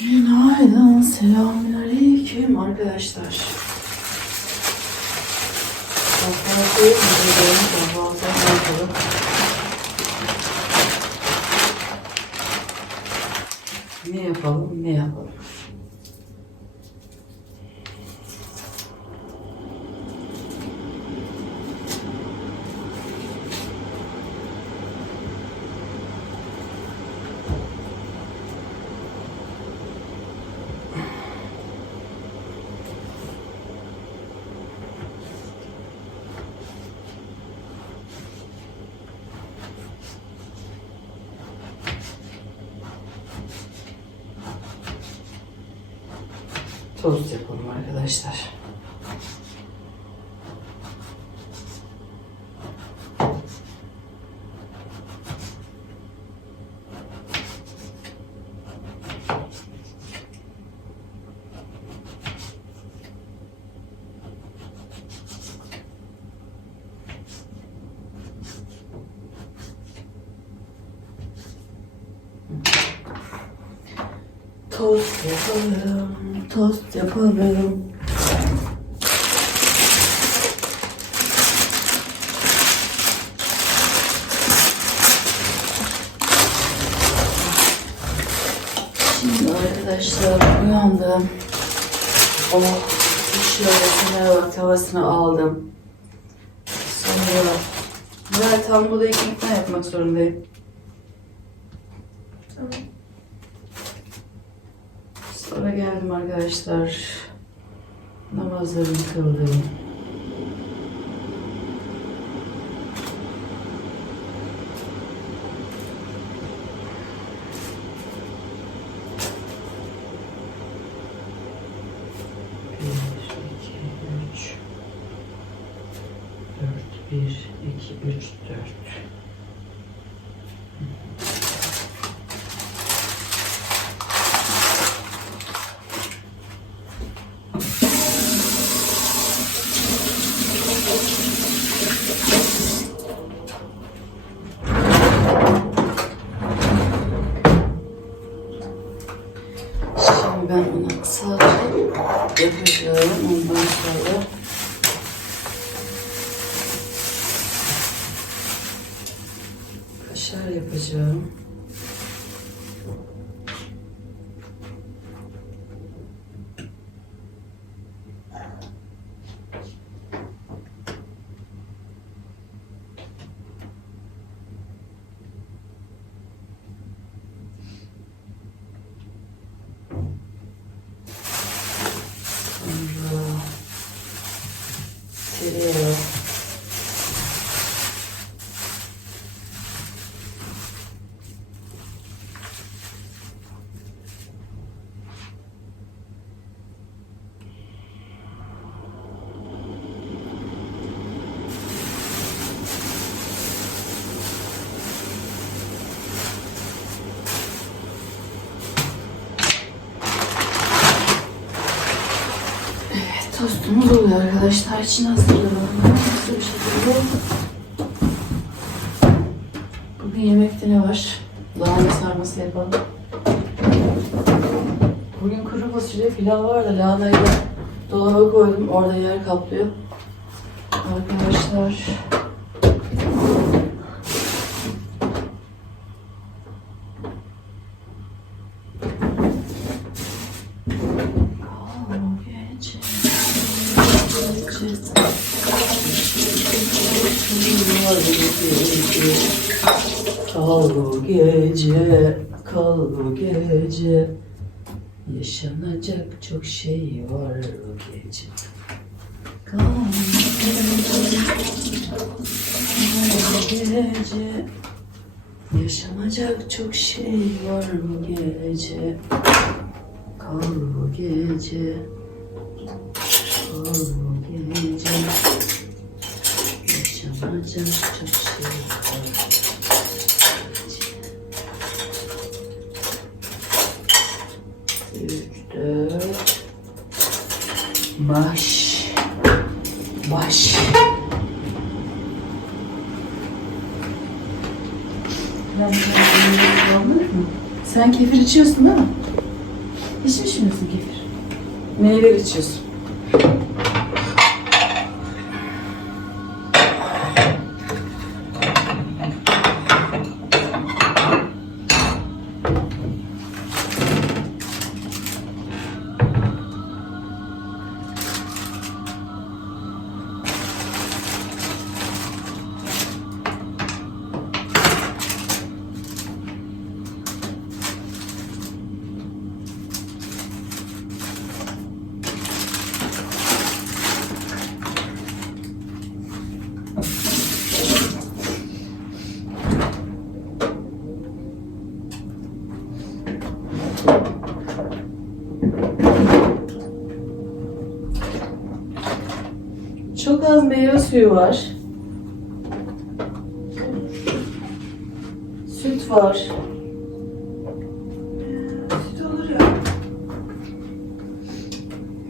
Günaydın, selamünaleyküm arkadaşlar. Ne yapalım, ne yapalım? Tost yapalım arkadaşlar. Tost yapalım, tost yapalım. Şimdi arkadaşlar uyandım. Oh, şöyle bak havasını aldım. Sonra tam bu da ekmekten yapmak zorundayım. Sonra geldim arkadaşlar. Namazlarımı kıldım. Bir, iki, üç, dört, bir, iki, üç, dört. Şimdi ben ona salça yapacağım. Ondan sonra kaşar yapacağım. Sonra tereyağı. Tostumuz oluyor arkadaşlar. için hazırlayalım. Hızlı bir şekilde. Bugün yemekte ne var? Lahana sarması yapalım. Bugün kuru fasulye pilav var da lahanayı da dolaba koydum. Orada yer kaplıyor. Arkadaşlar. Oh, gece, gece. Kal gece, kal gece. Yaşanacak çok şey var bu gece. Kal gece, Yaşanacak çok şey var bu gece. Kal bu gece. Kal bu gece. Yaşanacak çok şey var Üç, dört Baş Baş Ben bunu kullanılır mı? Sen kefir içiyorsun değil mi? Hiç mi içmiyorsun kefir? Meyve içiyorsun. Çok az meyve suyu var. Süt var. Süt olur ya.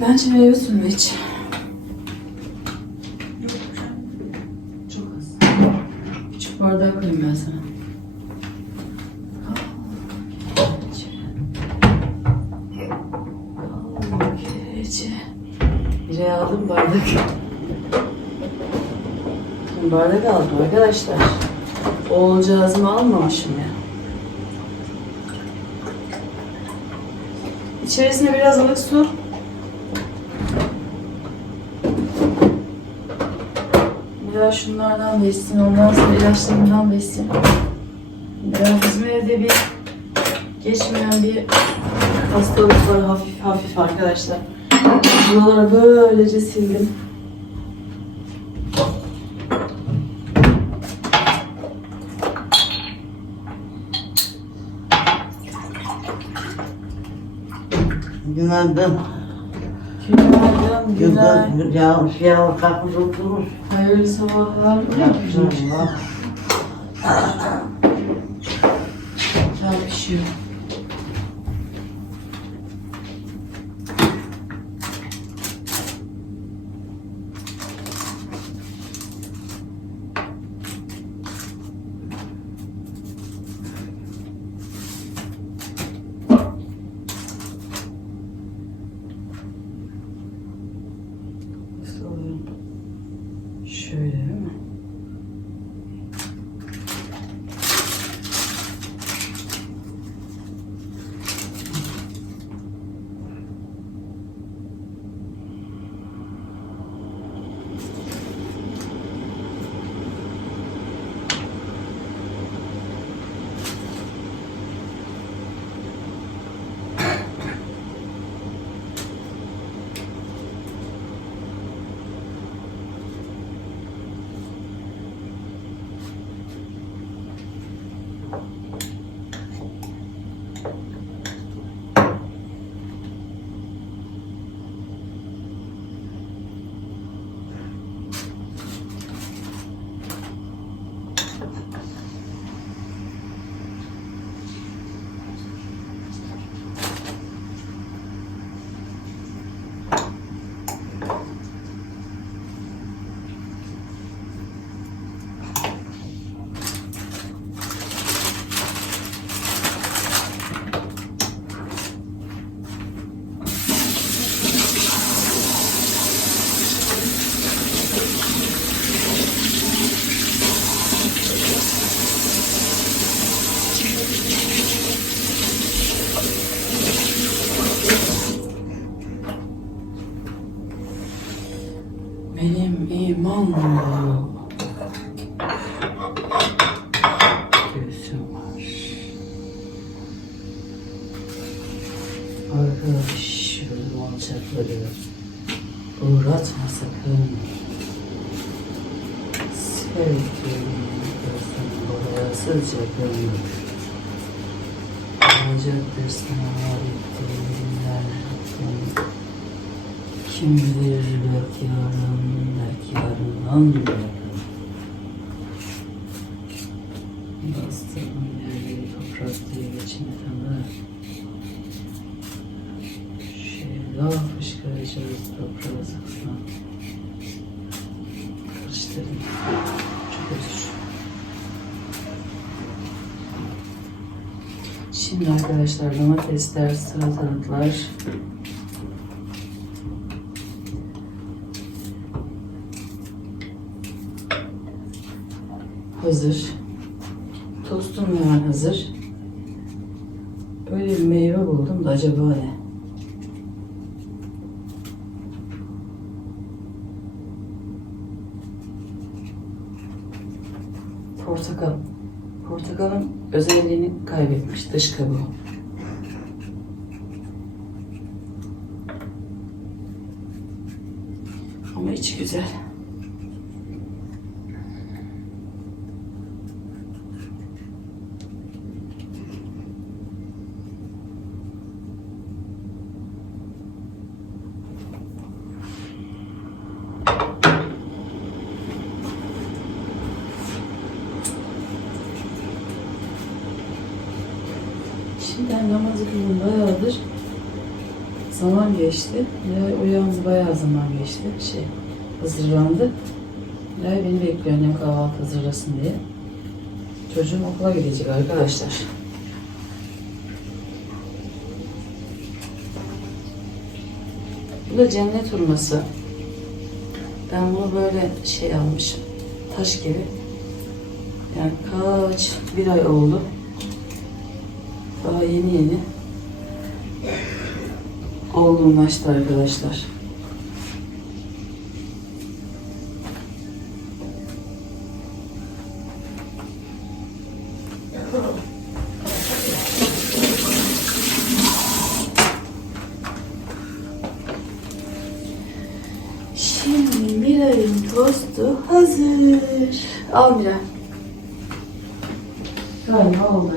Bence meyve suyunu iç. Yok canım. Çok az. Küçük bardağı koyayım ben sana. Gece. Bire aldım bardak. Şimdi bardak aldım arkadaşlar. Oğulcağızımı almamışım ya. İçerisine biraz ılık su. Biraz şunlardan besin, ondan sonra ilaçlarından besin. Biraz bizim evde bir geçmeyen bir hastalık var hafif hafif arkadaşlar. Buraları böylece sildim. Günaydın. Günaydın, günaydın. Güzel, yağmış yağ kalkmış oturmuş. Hayırlı sabahlar. Yapsın Allah. İmanım Göğsüm var. Arkadaş yolum alçakları uğratma sakın. Sevdiğim gözüm boyasızca gömülür. Olacaktır sana. Kim bilir belki yarın, belki yarından yakın. Bastığım yerleri toprak diye geçmeden Şevda fışkıracağız toprağa sıksana. Karıştırdım. Çok özür. Şimdi arkadaşlar domatesler, salatalıklar. Hazır. Tostum hemen hazır. Böyle bir meyve buldum da acaba ne? Portakal. Portakalın özelliğini kaybetmiş dış kabuğu. Ama içi güzel. Şimdi ben namazı kıldım bayağıdır. Zaman geçti. Ve uyandı bayağı zaman geçti. Şey hazırlandı. Ve beni bekliyor annem kahvaltı hazırlasın diye. Çocuğum okula gidecek arkadaşlar. Bu da cennet hurması. Ben bunu böyle şey almışım. Taş gibi. Yani kaç bir ay oldu. Daha yeni yeni olgunlaştı arkadaşlar. Şimdi Miray'ın tostu hazır. Al Miray. Galiba oldu.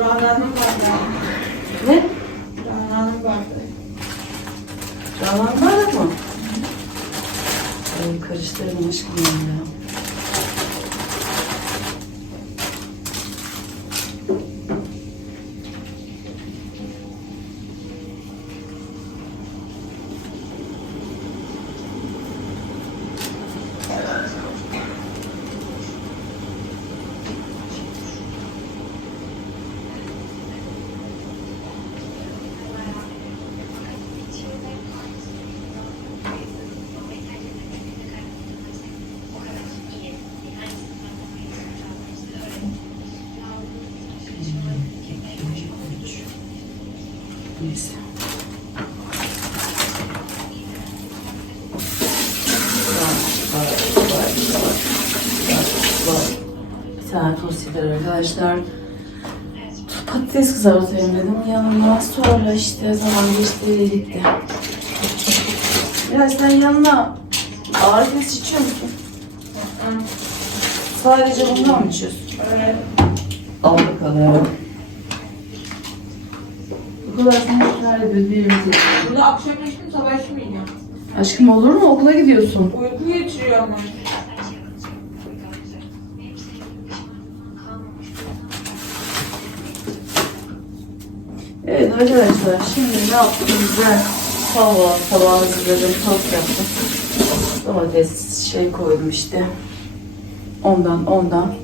Rana'nın bardağı. Ne? Rana'nın bardağı. Yalan var mı? Ay karıştırdım aşkım ben ya. Neyse. Var, var, var, var, var. Bir tane tost yeter arkadaşlar. Patates kızartayım dedim yanına. Sonra işte zaman geçti gitti. Ya sen yanına ağır kes içiyor musun? Sadece bundan mı içiyorsun? Öyle. Al bakalım. Bu kadar sanatlar birbirimizi. Bunu akşam içtim sabah içmeyeceğim. Aşkım olur mu? Okula gidiyorsun. Uyku geçiriyor ama. Evet arkadaşlar şimdi ne yaptım? Güzel tava, tava hazırladım. Tost yaptım. Domates şey koydum işte. Ondan ondan.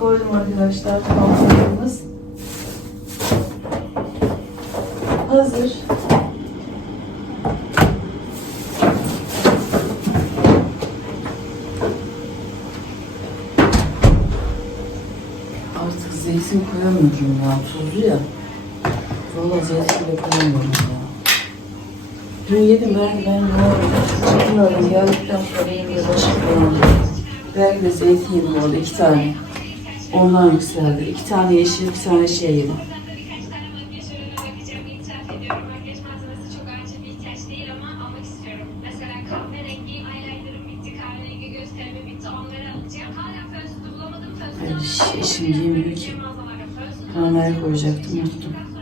Koydum arkadaşlar. Tavuklarımız hazır. Artık zeytin koyamıyorum ya. Tuzlu ya. Valla zeytin bile koyamıyorum ya. Dün yedim ben, ben ne Bilmiyorum geldikten sonra yemeğe başlıyorum. Belki de zeytin yedim orada iki tane. Ondan yükseldi. İki tane yeşil, bir tane şey yedim. projeto muito.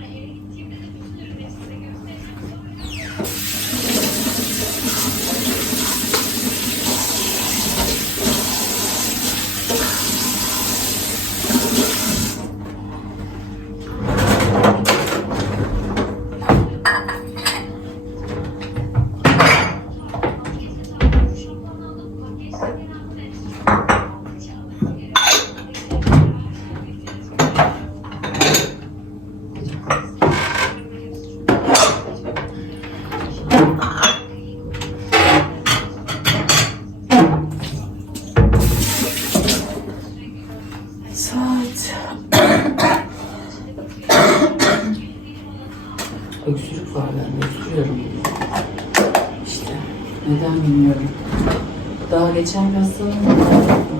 Daha geçen bir hastalığım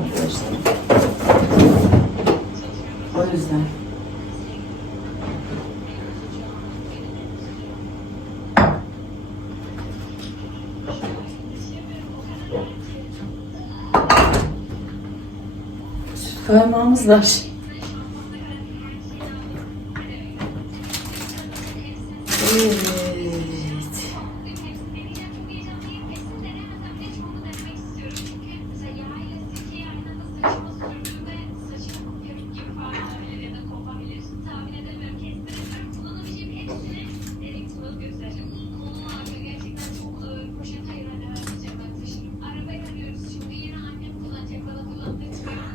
arkadaşlar. O yüzden. Kaymağımız var.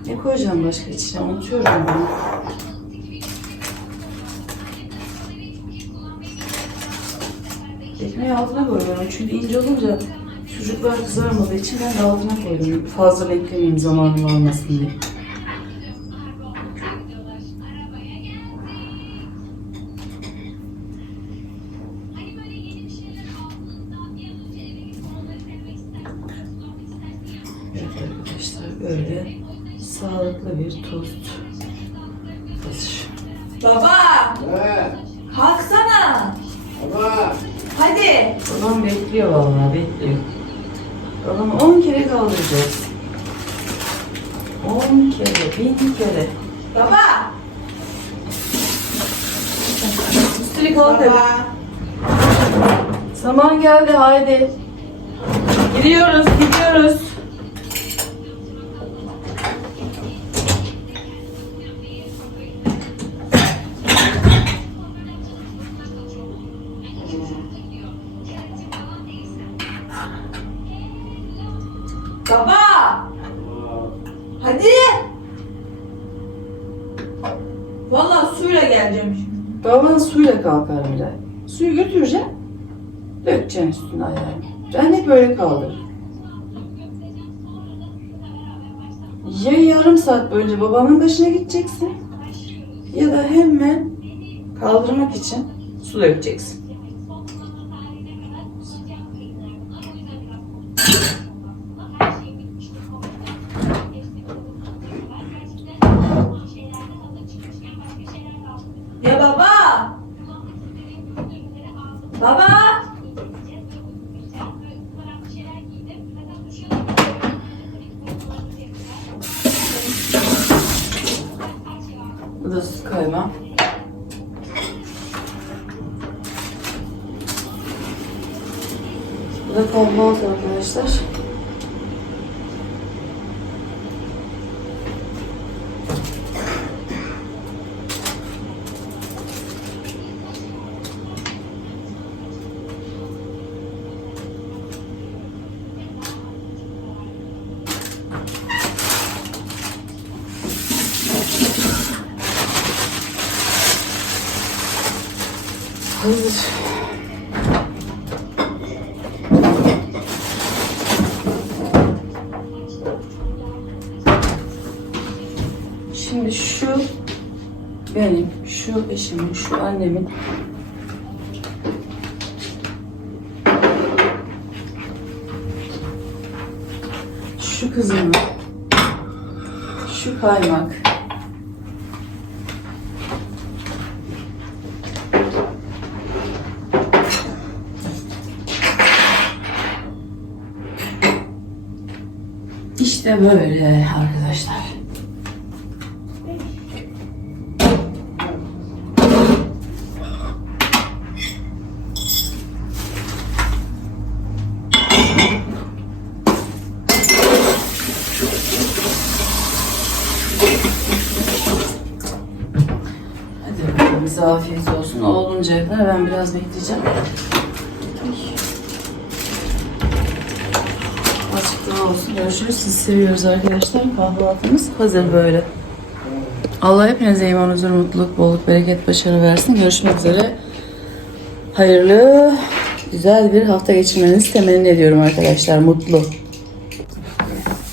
Ne koyacağım başka içine? Unutuyorum ben. Ekmeği altına koyuyorum çünkü ince olunca sucuklar kızarmadığı için ben de altına koydum. Fazla beklemeyeyim zamanım olmasın diye. Evet arkadaşlar böyle sağlıklı bir tost. Baba! He. Kalksana! Baba. Hadi! Babam bekliyor vallahi bekliyor. Babamı 10 kere kaldıracağız. 10 kere, bin kere. Baba! Üstelik. Baba! Zaman geldi haydi. Gidiyoruz, gidiyoruz. Baba! Hadi! Vallahi suyla geleceğim şimdi. Baban suyla kalkar Miray. Suyu götüreceğim. Dökeceksin üstüne ayağını. Ben hep böyle kaldır. Ya yarım saat boyunca babanın başına gideceksin. Ya da hemen kaldırmak için su dökeceksin. Baba! Bu da süt. Bu da kahvaltı arkadaşlar. Hazır. Şimdi şu benim, şu eşimin, şu annemin şu kızımın şu kaymak İşte böyle arkadaşlar. Hadi bakalım bize afiyet olsun. O oluncaya kadar ben biraz bekleyeceğim. Ay. Azıcık daha olsun. Görüşürüz. Sizi seviyoruz arkadaşlar. Kahvaltımız hazır böyle. Allah hepinize iman, huzur, mutluluk, bolluk, bereket, başarı versin. Görüşmek üzere. Hayırlı, güzel bir hafta geçirmenizi temenni ediyorum arkadaşlar. Mutlu.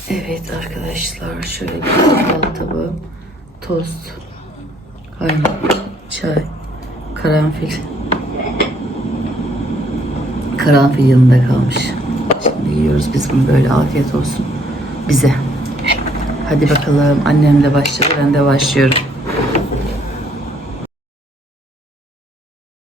Evet arkadaşlar şöyle bir tabağı. tost, kaymak, çay, karanfil. Karanfil yanında kalmış. Şimdi yiyoruz biz bunu böyle afiyet olsun bize. Hadi bakalım annem de başladı ben de başlıyorum.